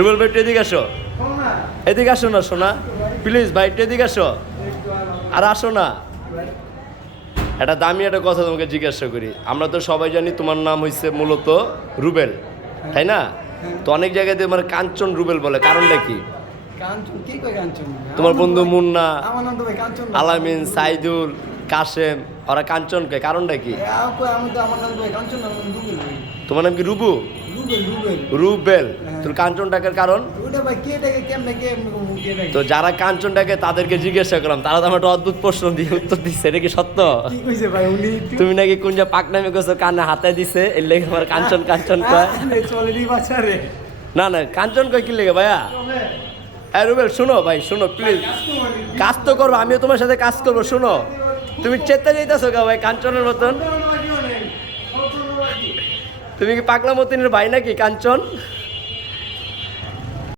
রুবেল ভাই এদিকে আসো। এদিকে আসো না সোনা। প্লিজ ভাই এদিকে আসো। আর আসো না। একটা দামি একটা কথা তোমাকে জিজ্ঞাসা করি। আমরা তো সবাই জানি তোমার নাম হয়েছে মূলত রুবেল তাই না? তো অনেক জায়গায় দিয়ে মানে কাঞ্চন রুবেল বলে কারণটা কি? তোমার বন্ধু মুন্না। আলামিন সাইদুল কাশেম ওরা কাঞ্চন কে কারণটা কি। তোমার নাম কি রুবু? রুবেল। তোর কাঞ্চন ডাকের কারণ? তো যারা কাঞ্চন ডাকে তাদেরকে জিজ্ঞাসা করলাম তারা তো আমার অদ্ভুত প্রশ্ন দিয়ে উত্তর দিচ্ছে এটা কি সত্য? তুমি নাকি কোন যা পাকনামি করছ কানে হাতে দিছে এর লেগে আমার কাঞ্চন কাঞ্চন কয়? নি না কাঞ্চন কয় কি লেগে ভাইয়া? রুবেল শোনো ভাই শোনো প্লিজ কাজ তো করব আমিও তোমার সাথে কাজ করব শোনো। তুমি চেতে যেতেছো গা ভাই কাঞ্চনের মতন। তুমি কি পাগলা মতিনের ভাই নাকি কাঞ্চন?